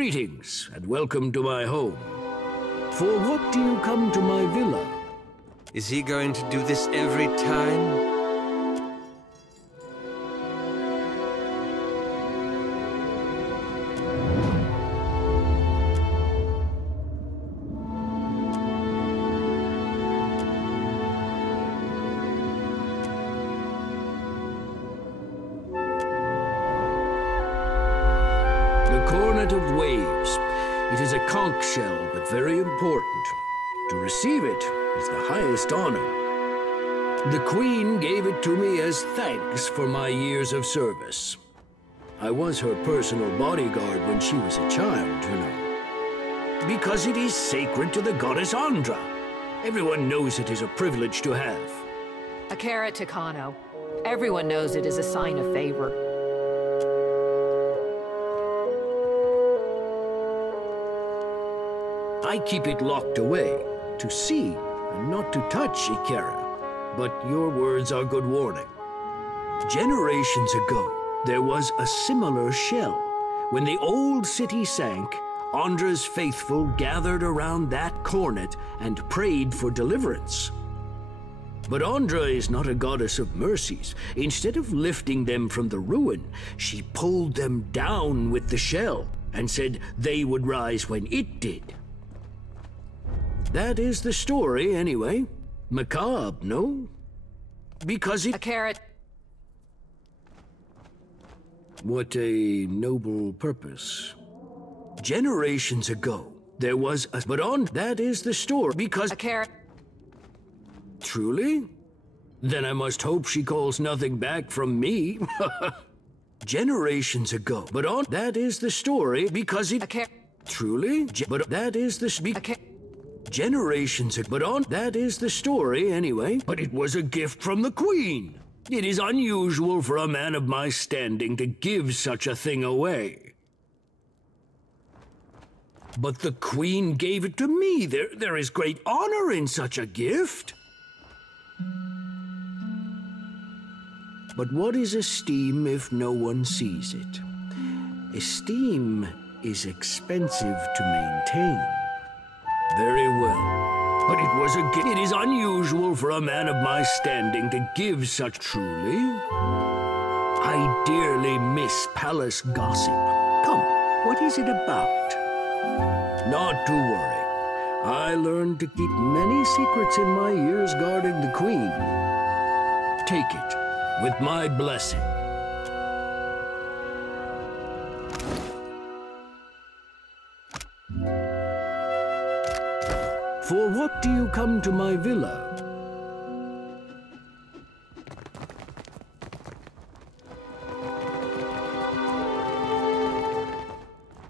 Greetings, and welcome to my home. For what do you come to my villa? Is he going to do this every time? Of waves. It is a conch shell, but very important. To receive it is the highest honor. The Queen gave it to me as thanks for my years of service. I was her personal bodyguard when she was a child, you know. Because it is sacred to the goddess Andra. Everyone knows it is a privilege to have. A carrot to Kano. Everyone knows it is a sign of favor. I keep it locked away, to see and not to touch, Ikera. But your words are good warning. Generations ago, there was a similar shell. When the old city sank, Andra's faithful gathered around that cornet and prayed for deliverance. But Andra is not a goddess of mercies. Instead of lifting them from the ruin, she pulled them down with the shell and said they would rise when it did. That is the story, anyway. Macabre, no? Because it— A carrot. What a noble purpose. Generations ago, there was a— But on— That is the story, because— A carrot. Truly? Then I must hope she calls nothing back from me. Generations ago, but on— That is the story, because it— A carrot. Truly? But that is the— A carrot. Generations ago, but on— That is the story, anyway. But it was a gift from the Queen. It is unusual for a man of my standing to give such a thing away. But the Queen gave it to me. There is great honor in such a gift. But what is esteem if no one sees it? Esteem is expensive to maintain. Very well. But it was a gift. It is unusual for a man of my standing to give such— Truly? I dearly miss palace gossip. Come, what is it about? Not to worry. I learned to keep many secrets in my years guarding the Queen. Take it, with my blessing. For what do you come to my villa?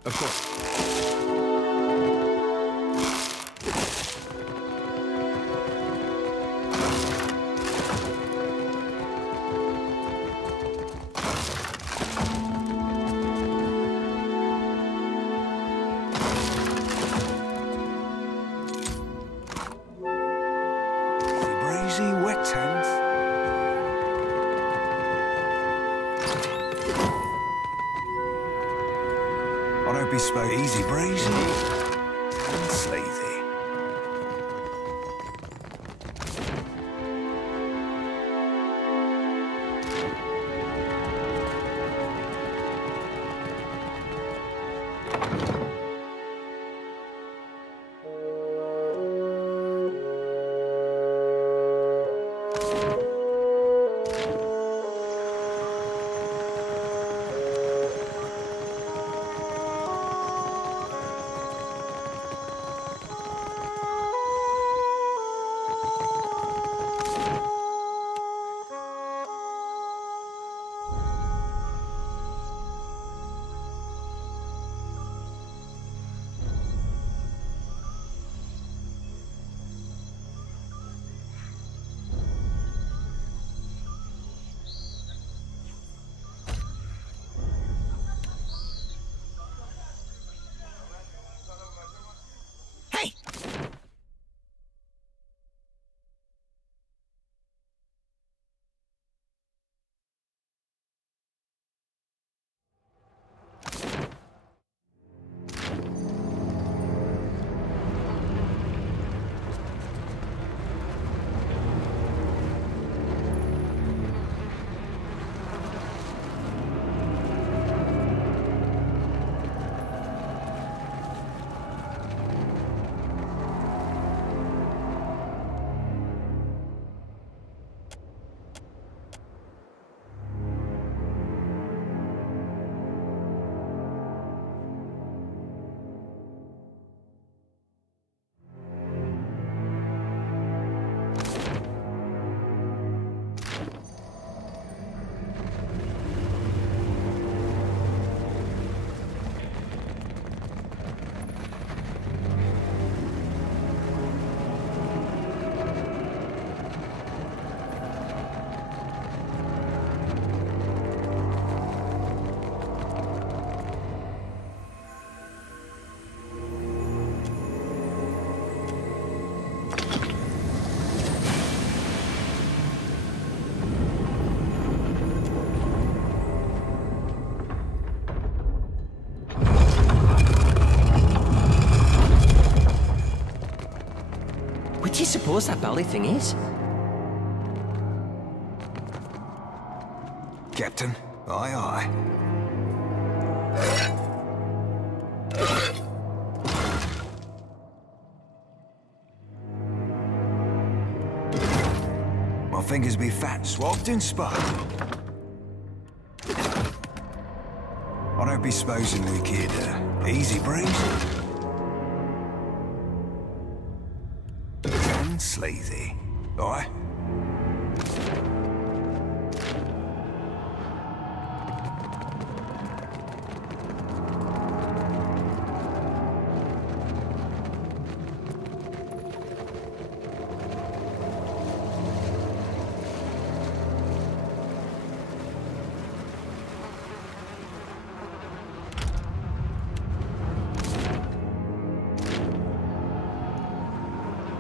Of course. Easy breezy and sleazy. suppose that bally thing is. Captain, aye aye. My fingers be fat, swabbed and spudded. I don't be supposing we kid, easy breeze. And sleazy, aye?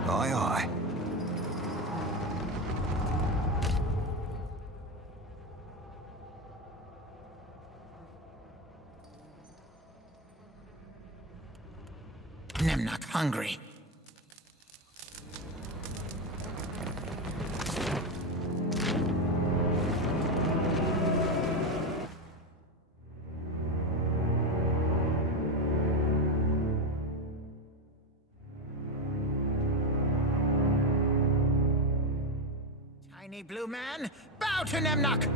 Aye, aye. I'm not hungry. Tiny blue man, bow to Nemnuk!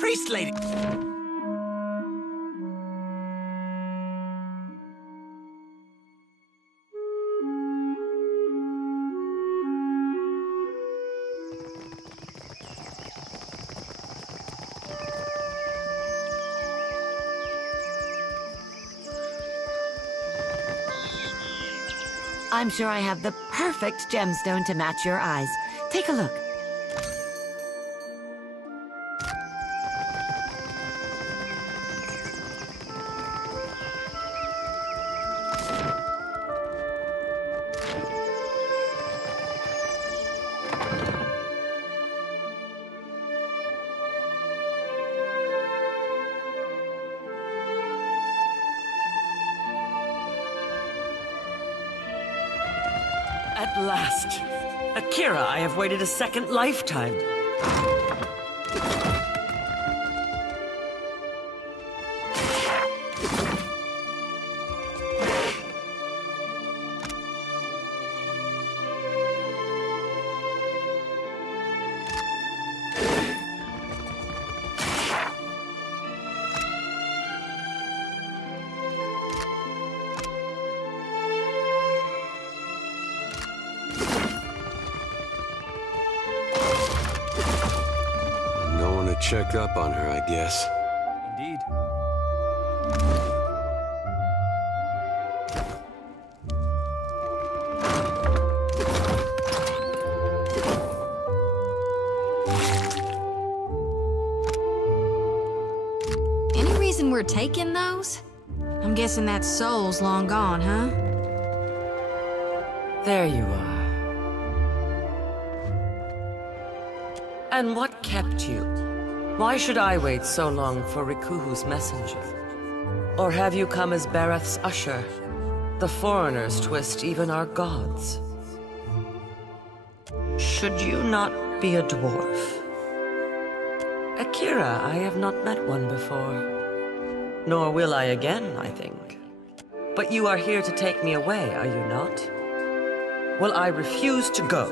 Priest lady! I'm sure I have the perfect gemstone to match your eyes. Take a look. At last! Akira, I have waited a second lifetime. to check up on her, I guess. Indeed. Any reason we're taking those? I'm guessing that soul's long gone, huh? There you are. And what kept you? Why should I wait so long for Rikuhu's messenger? Or have you come as Bareth's usher? The foreigners twist even our gods. Should you not be a dwarf? Akira, I have not met one before. Nor will I again, I think. But you are here to take me away, are you not? Well, I refuse to go.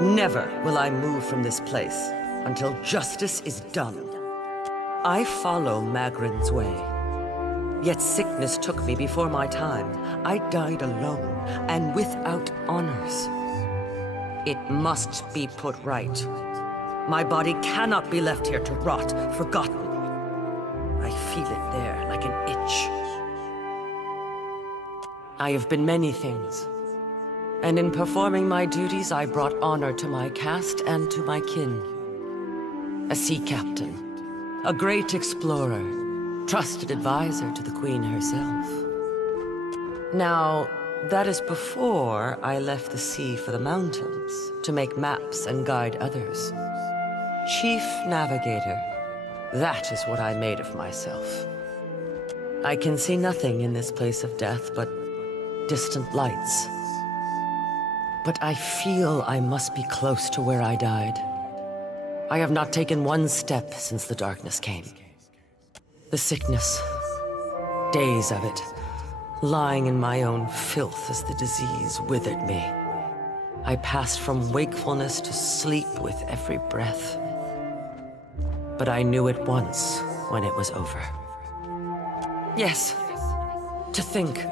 Never will I move from this place until justice is done. I follow Magrin's way. Yet sickness took me before my time. I died alone and without honors. It must be put right. My body cannot be left here to rot, forgotten. I feel it there like an itch. I have been many things. And in performing my duties, I brought honor to my caste and to my kin. A sea captain, a great explorer, trusted advisor to the Queen herself. Now, that is before I left the sea for the mountains to make maps and guide others. Chief Navigator, that is what I made of myself. I can see nothing in this place of death but distant lights. But I feel I must be close to where I died. I have not taken one step since the darkness came. The sickness, days of it, lying in my own filth as the disease withered me. I passed from wakefulness to sleep with every breath. But I knew it once when it was over. Yes, to think,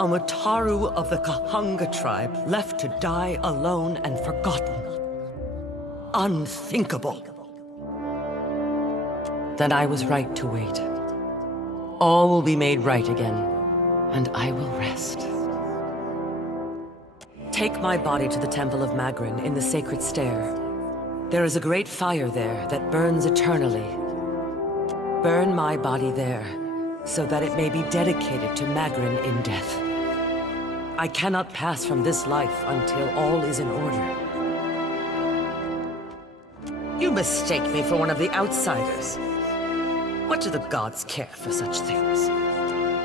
a Mutaru of the Kahanga tribe left to die alone and forgotten. Unthinkable. Then I was right to wait. All will be made right again, and I will rest. Take my body to the Temple of Magrin in the Sacred Stair. There is a great fire there that burns eternally. Burn my body there, so that it may be dedicated to Magrin in death. I cannot pass from this life until all is in order. You mistake me for one of the outsiders. What do the gods care for such things?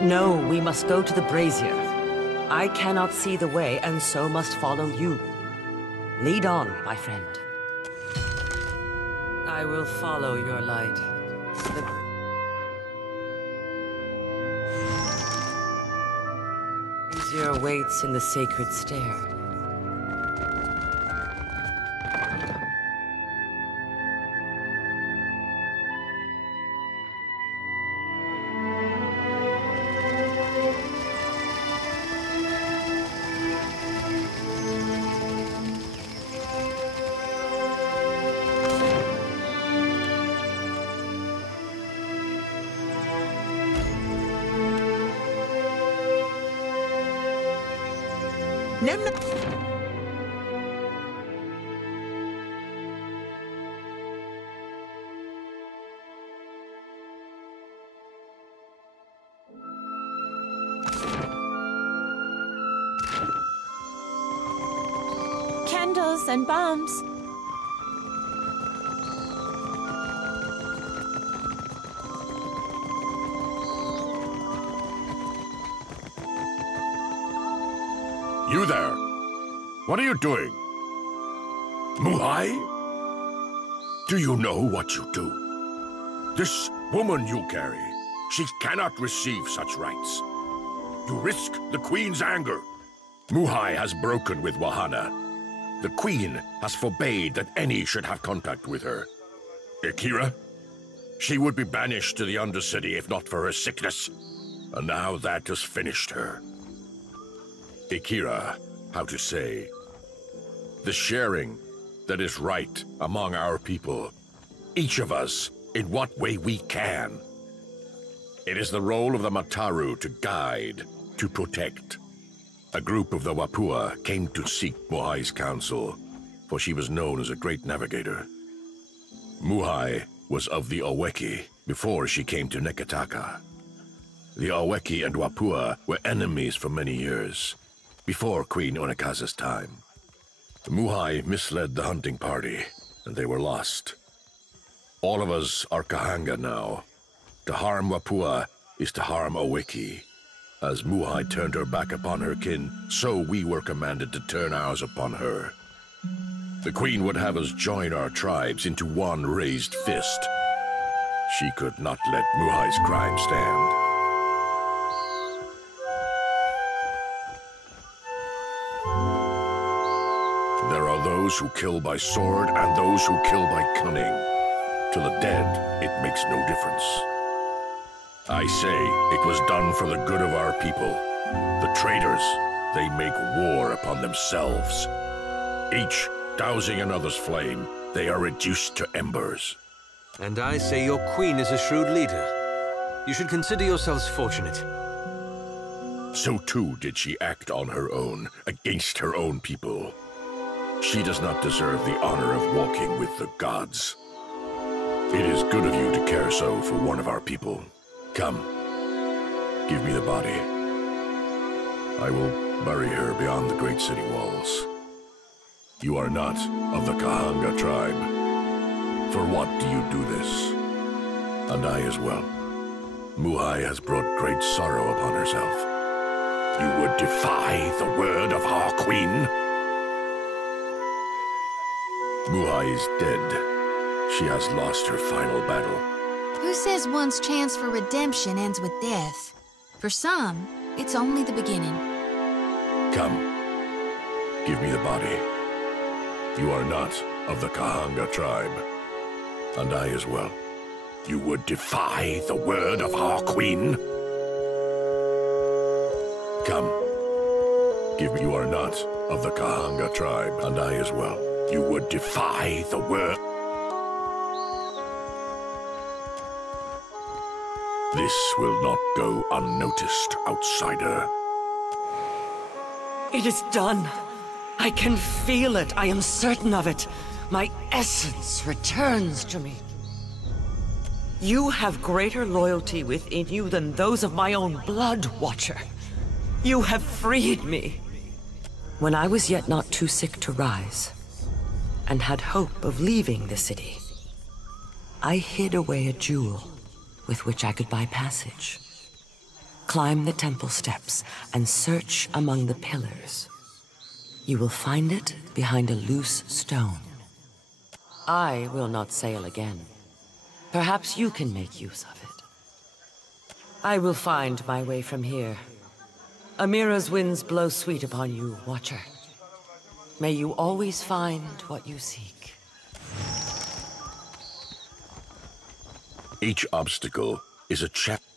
No, we must go to the brazier. I cannot see the way, and so must follow you. Lead on, my friend. I will follow your light. The brazier waits in the Sacred Stair. Candles and bombs. You there! What are you doing? Muhai? Do you know what you do? This woman you carry, she cannot receive such rites. You risk the Queen's anger. Muhai has broken with Wahana. The Queen has forbade that any should have contact with her. Akira? She would be banished to the Undercity if not for her sickness. And now that has finished her. Akira, how to say, the sharing that is right among our people. Each of us in what way we can. It is the role of the Mataru to guide, to protect. A group of the Wapua came to seek Muhai's counsel, for she was known as a great navigator. Muhai was of the Oweki before she came to Neketaka. The Oweki and Wapua were enemies for many years, before Queen Onekaza's time. Muhai misled the hunting party, and they were lost. All of us are Kahanga now. To harm Wapua is to harm Oweki. As Muhai turned her back upon her kin, so we were commanded to turn ours upon her. The Queen would have us join our tribes into one raised fist. She could not let Muhai's crime stand. There are those who kill by sword and those who kill by cunning. To the dead, it makes no difference. I say it was done for the good of our people. The traitors, they make war upon themselves. Each dousing another's flame, they are reduced to embers. And I say your queen is a shrewd leader. You should consider yourselves fortunate. So too did she act on her own, against her own people. She does not deserve the honor of walking with the gods. It is good of you to care so for one of our people. Come, give me the body. I will bury her beyond the great city walls. You are not of the Kahanga tribe. For what do you do this? And I as well. Muhai has brought great sorrow upon herself. You would defy the word of our queen? Muhai is dead. She has lost her final battle. Who says one's chance for redemption ends with death? For some, it's only the beginning. Come, give me the body. You are not of the Kahanga tribe, and I as well. You would defy the word of our queen? Come, give me. You are not of the Kahanga tribe, and I as well. You would defy the word. This will not go unnoticed, outsider. It is done. I can feel it. I am certain of it. My essence returns to me. You have greater loyalty within you than those of my own blood, Watcher. You have freed me. When I was yet not too sick to rise, and had hope of leaving the city, I hid away a jewel with which I could buy passage. Climb the temple steps and search among the pillars. You will find it behind a loose stone. I will not sail again. Perhaps you can make use of it. I will find my way from here. Amira's winds blow sweet upon you, Watcher. May you always find what you seek. Each obstacle is a chapter.